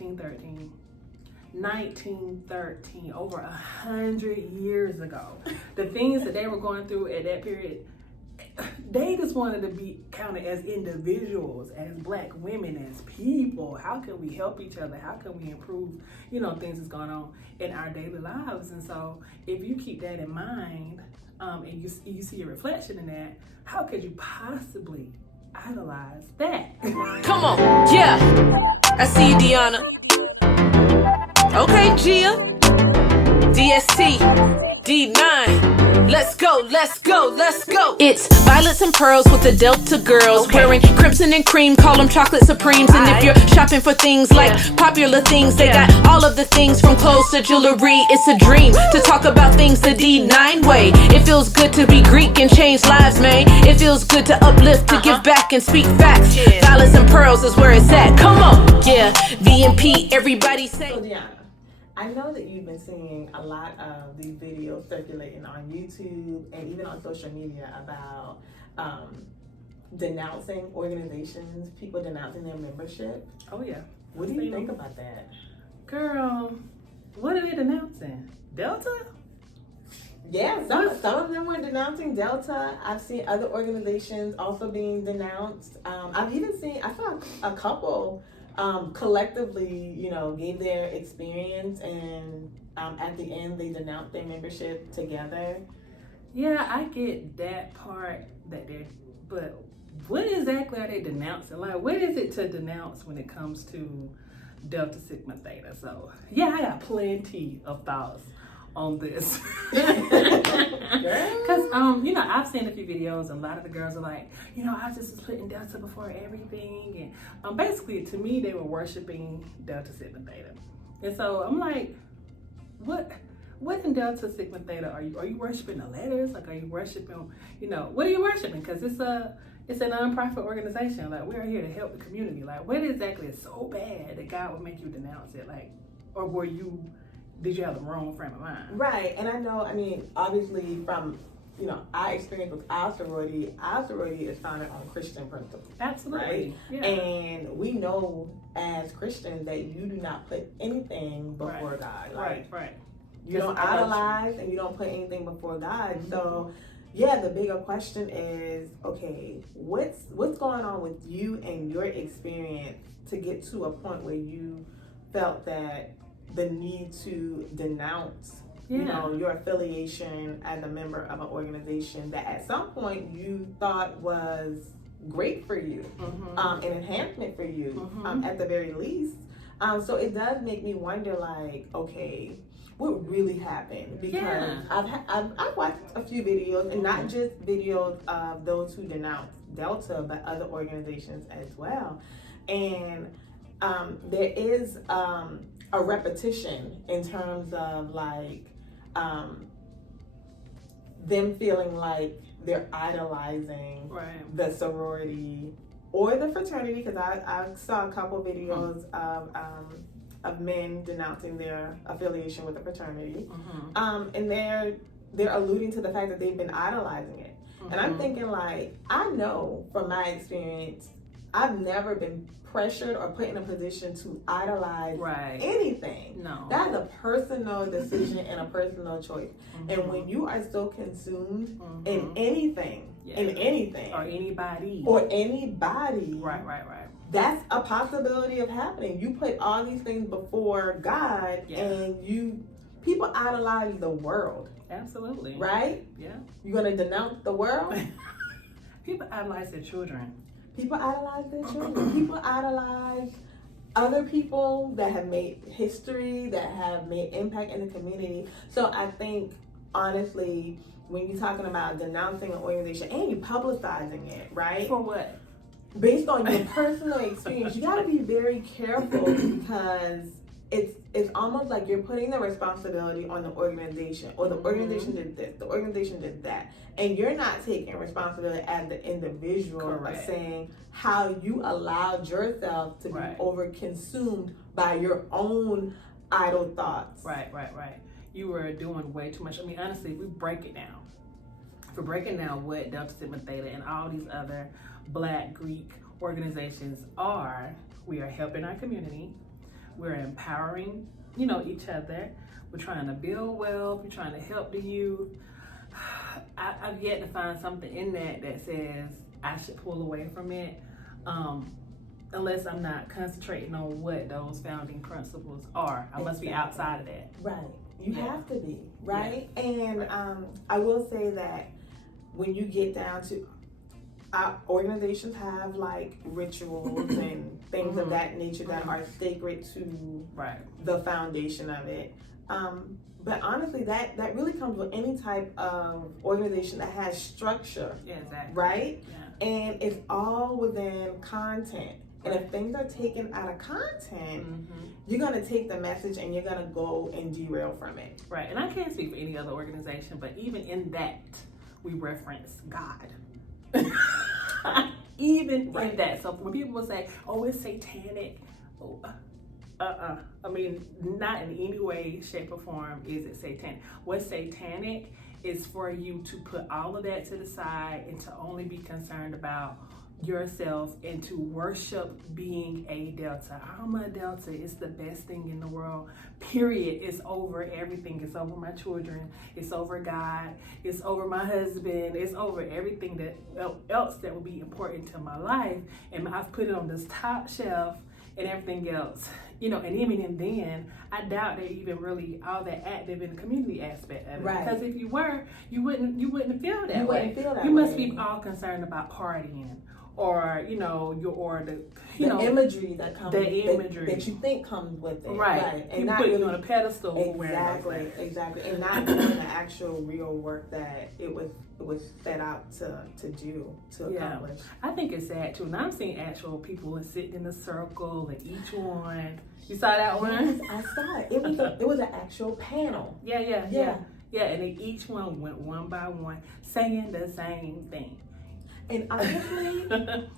1913. 1913, over 100 years ago. The things that they were going through at that period, they just wanted to be counted as individuals, as Black women, as people. How can we help each other? How can we improve, things that's going on in our daily lives? And so if you keep that in mind, and you see a reflection in that, how could you possibly idolize that? Come on, yeah. I see you, Deanna. Okay, Gia. DST, D9. Let's go, let's go, let's go. It's violets and pearls with the Delta girls, wearing crimson and cream, call them chocolate supremes. And if you're shopping for things like popular things, they got all of the things from clothes to jewelry. It's a dream to talk about things the D9 way. It feels good to be Greek and change lives, man. It feels good to uplift, to give back and speak facts. Violets and pearls is where it's at. Come on, yeah. VMP, everybody say. So Deanna, I know that you've been seeing a lot of these videos circulating on YouTube and even on social media about denouncing organizations, people denouncing their membership. Oh yeah. What do you think about that? Girl, what are they denouncing? Delta? Yeah, some of them were denouncing Delta. I've seen other organizations also being denounced. I saw a couple collectively, gave their experience, and at the end they denounced their membership together. Yeah, I get that part but what exactly are they denouncing? Like, what is it to denounce when it comes to Delta Sigma Theta? So yeah, I got plenty of thoughts on this. Because I've seen a few videos, and a lot of the girls are like, I just was putting Delta before everything, and basically to me they were worshiping Delta Sigma Theta. And so I'm like, what in Delta Sigma Theta are you worshiping the letters? Like, are you worshiping, what are you worshiping? Because it's a non-profit organization. Like, we're here to help the community. Like, what exactly is so bad that God would make you denounce it? Like, or did you have the wrong frame of mind? Right, and obviously from, our experience with our sorority is founded on Christian principles. Absolutely. Right? Yeah. And we know as Christians that you do not put anything before God. Like, right. You don't idolize and you don't put anything before God. Mm-hmm. So, yeah, the bigger question is, okay, what's going on with you and your experience to get to a point where you felt that the need to denounce, your affiliation as a member of an organization that at some point you thought was great for you, an enhancement for you, at the very least. So it does make me wonder, like, okay, what really happened? Because I've watched a few videos, and not just videos of those who denounce Delta, but other organizations as well. And there is a repetition in terms of like them feeling like they're idolizing the sorority or the fraternity, because I saw a couple videos of men denouncing their affiliation with the fraternity, and they're alluding to the fact that they've been idolizing it. And I'm thinking, like, I know from my experience, I've never been pressured or put in a position to idolize anything. No. That's a personal decision and a personal choice. And when you are so consumed in anything, or anybody, right, that's a possibility of happening. You put all these things before God, and people idolize the world. Absolutely. Right? Yeah. You're gonna denounce the world? People idolize their children. People idolize their children. People idolize other people that have made history, that have made impact in the community. So I think, honestly, when you're talking about denouncing an organization and you're publicizing it, right? For what? Based on your personal experience, you got to be very careful, because it's almost like you're putting the responsibility on the organization, or the organization did this, the organization did that, and you're not taking responsibility as the individual of saying how you allowed yourself to be overconsumed by your own idle thoughts. Right. You were doing way too much. I mean, honestly, if we break it down, what Delta Sigma Theta and all these other Black Greek organizations are, we are helping our community. We're empowering, each other. We're trying to build wealth. We're trying to help the youth. I've yet to find something in that says I should pull away from it, unless I'm not concentrating on what those founding principles are. I must be outside of that. Right. You have to be, right? Yeah. And I will say that when you get down to our organizations have like rituals and things of that nature that are sacred to the foundation of it. But honestly, that really comes with any type of organization that has structure, right? Yeah. And it's all within content. And if things are taken out of content, you're going to take the message and you're going to go and derail from it. Right. And I can't speak for any other organization, but even in that, we reference God. Even in that. So when people will say, oh, it's satanic. I mean, not in any way, shape, or form is it satanic. What's satanic is for you to put all of that to the side and to only be concerned about yourself and to worship being a Delta. I'm a Delta. It's the best thing in the world. Period. It's over everything. It's over my children. It's over God. It's over my husband. It's over everything that else that would be important to my life. And I've put it on this top shelf and everything else. And even then, I doubt they're even really all that active in the community aspect of it. Right. Because if you were, you wouldn't feel that way. You must be all concerned about partying. Or the imagery that comes, the imagery that you think comes with it, right? And not put you on a pedestal, exactly, and not doing the actual real work that it was set out to do to accomplish. I think it's sad too. And I'm seeing actual people sitting in a circle, and each one. You saw that one? Yes, I saw it. It was an actual panel. Yeah. And then each one went one by one, saying the same thing. And honestly,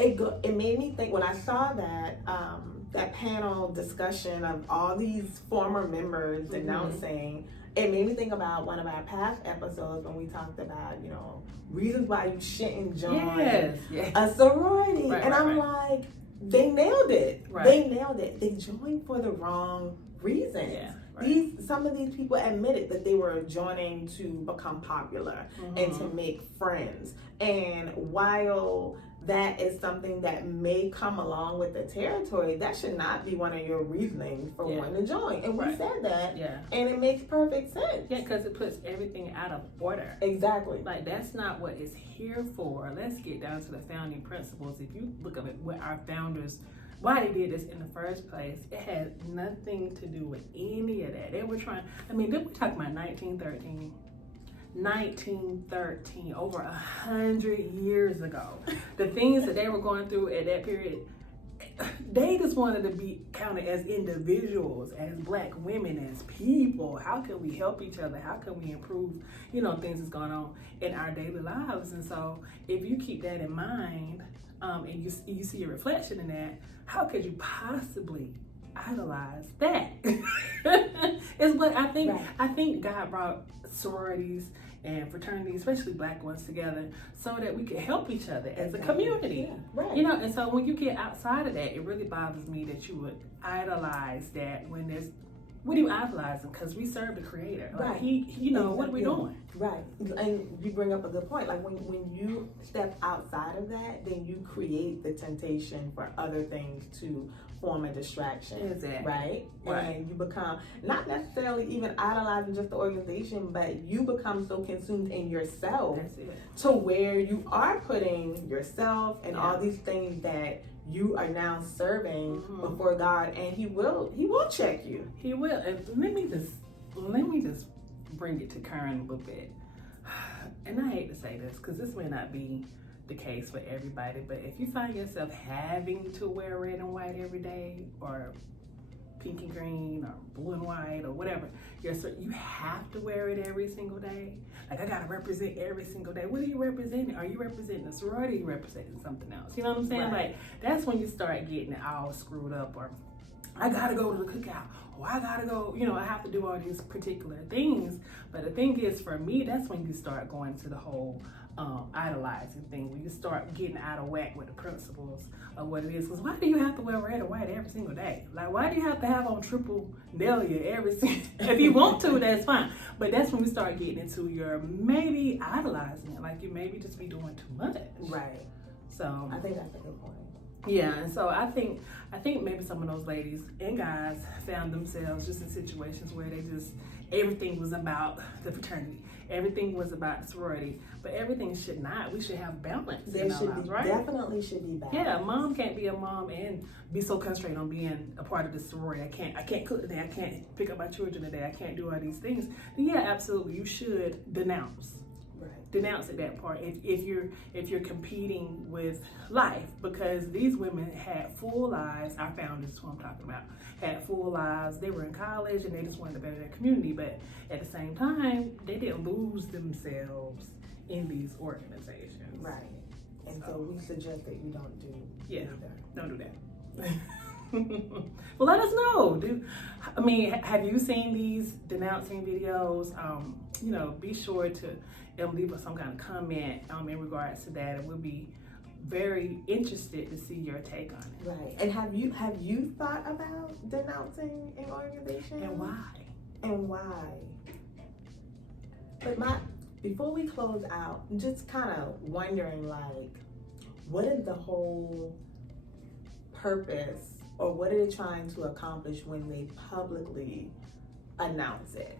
it made me think when I saw that panel discussion of all these former members denouncing. It made me think about one of our past episodes when we talked about reasons why you shouldn't join a sorority, and I'm like, they nailed it. Right. They nailed it. They joined for the wrong reasons. Yeah. Right. Some of these people admitted that they were joining to become popular and to make friends. And while that is something that may come along with the territory, that should not be one of your reasonings for wanting to join. And we said that, and it makes perfect sense. Yeah, because it puts everything out of order. Exactly. Like, that's not what it's here for. Let's get down to the founding principles. If you look at what our founders, why they did this in the first place, it had nothing to do with any of that. They were trying, we're talking about 1913, over 100 years ago. The things that they were going through at that period, they just wanted to be counted as individuals, as Black women, as people. How can we help each other? How can we improve, things that's going on in our daily lives? And so if you keep that in mind, and you see a reflection in that, how could you possibly idolize that? Is what I think. Right. I think God brought sororities and fraternities, especially Black ones, together so that we could help each other as a community. Yeah. Right. And so when you get outside of that, it really bothers me that you would idolize that when there's. What do you idolize him? Because we serve the Creator. Like what are we doing? Right. And you bring up a good point. Like when you step outside of that, then you create the temptation for other things to form a distraction. Exactly. Right? And you become not necessarily even idolizing just the organization, but you become so consumed in yourself to where you are putting yourself and all these things that you are now serving before God, and He will check you. He will. And let me just bring it to current a little bit. And I hate to say this because this may not be the case for everybody, but if you find yourself having to wear red and white every day, or pink and green, or blue and white, or whatever, you have to wear it every single day. Like, I gotta represent every single day. What are you representing? Are you representing a sorority? Are you representing something else? You know what I'm saying? Right. Like, that's when you start getting it all screwed up. Or I gotta go to the cookout. Or I gotta go, I have to do all these particular things. But the thing is, for me, that's when you start going to the whole idolizing thing, when you start getting out of whack with the principles of what it is. Because why do you have to wear red or white every single day? Like, why do you have to have on triple dahlia every single? If you want to, that's fine. But that's when we start getting into your maybe idolizing it, like you maybe just be doing too much. Right. So I think that's a good point. Yeah, and so I think maybe some of those ladies and guys found themselves just in situations where they just, everything was about the fraternity, everything was about the sorority, but everything should not. We should have balance. There in our should lives, be, right? definitely should be balance. Yeah, mom can't be a mom and be so concentrated on being a part of the sorority. I can't cook today. I can't pick up my children today. I can't do all these things. Then yeah, absolutely, you should denounce. Denounce at that part if you're competing with life, because these women had full lives. Our founders, who I'm talking about, had full lives. They were in college and they just wanted to better their community, but at the same time they didn't lose themselves in these organizations. Right. And so we suggest that you don't do either. Don't do that. Well, let us know. Have you seen these denouncing videos? Be sure to leave us some kind of comment in regards to that, and we'll be very interested to see your take on it. Right. And have you thought about denouncing an organization? And why? And why? But before we close out, I'm just kind of wondering, like, what is the whole purpose, or what are they trying to accomplish when they publicly announce it?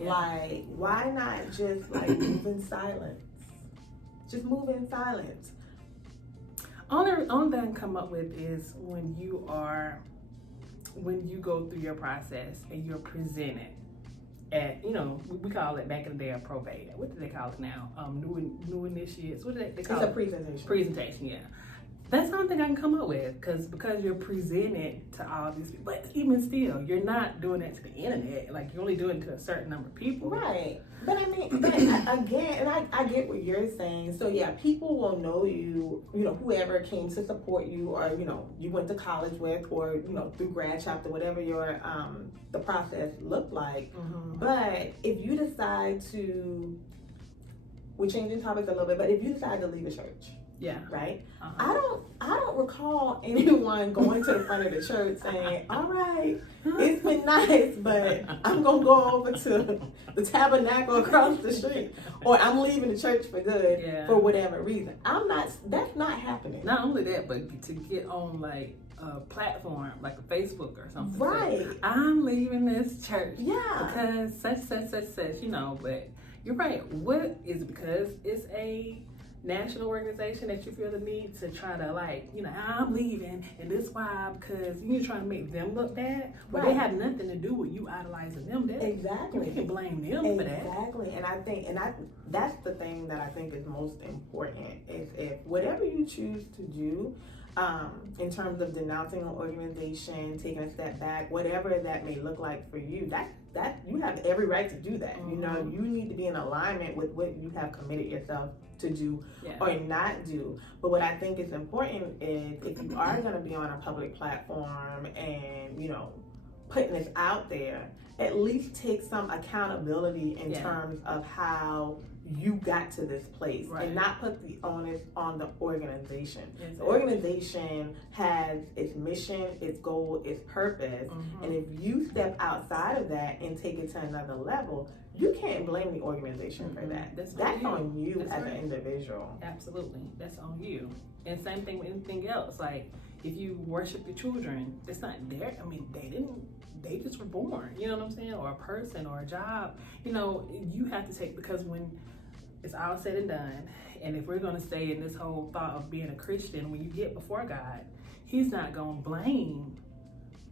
Yeah. Like, why not just like move in silence? Just move in silence. Only thing I can come up with is when you go through your process and you're presented at, we call it back in the day a probate. What do they call it now? New initiates. What do they call it? It's a presentation. Presentation, yeah. That's the only thing I can come up with, because you're presented to all these people. But even still, you're not doing it to the internet. Like, you're only doing it to a certain number of people. Right. But I mean, again, and I get what you're saying. So yeah, people will know you, whoever came to support you, or, you went to college with, or, through grad chapter, whatever your, the process looked like. Mm-hmm. But if you decide to, we're changing topics a little bit, but if you decide to leave a church, yeah. Right? Uh-huh. I don't recall anyone going to the front of the church saying, all right, it's been nice, but I'm going to go over to the tabernacle across the street, or I'm leaving the church for good for whatever reason. That's not happening. Not only that, but to get on like a platform like a Facebook or something. Right. Say, I'm leaving this church. Yeah. Because such, but you're right. What is it? Because it's a national organization that you feel the need to try to, like, I'm leaving and this why, because you're trying to make them look bad, but they have nothing to do with you idolizing them. Exactly. You can blame them for that. Exactly. And that's the thing that I think is most important, is if whatever you choose to do, in terms of denouncing an organization, taking a step back, whatever that may look like for you, that you have every right to do that. Mm-hmm. You need to be in alignment with what you have committed yourself to do or not do. But what I think is important is, if you are going to be on a public platform and, putting this out there, at least take some accountability in terms of how you got to this place, and not put the onus on the organization. Exactly. The organization has its mission, its goal, its purpose, and if you step outside of that and take it to another level, you can't blame the organization for that. That's on you as an individual. Absolutely, that's on you. And same thing with anything else. Like, if you worship your children, it's not their. They just were born. You know what I'm saying? Or a person, or a job. You have to take, because when it's all said and done, and if we're going to stay in this whole thought of being a Christian, when you get before God, He's not going to blame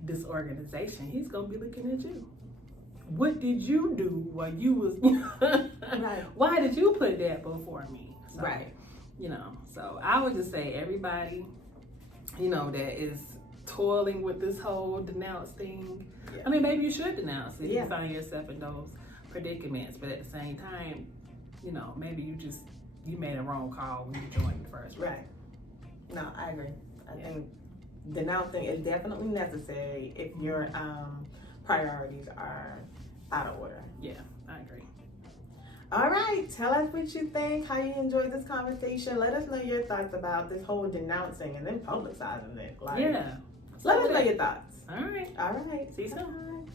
this organization. He's going to be looking at you. What did you do while you was? Right. Why did you put that before me? So, right. So I would just say, everybody, that is toiling with this whole denounce thing. Yeah. Maybe you should denounce if you find yourself in those predicaments, but at the same time, maybe you made a wrong call when you joined the first. Right. No, I agree. I think denouncing is definitely necessary if your priorities are out of order. Yeah, I agree. All right, tell us what you think, how you enjoyed this conversation. Let us know your thoughts about this whole denouncing and then publicizing it. Like, Yeah. let us know your thoughts. All right. All right. See you soon. Bye.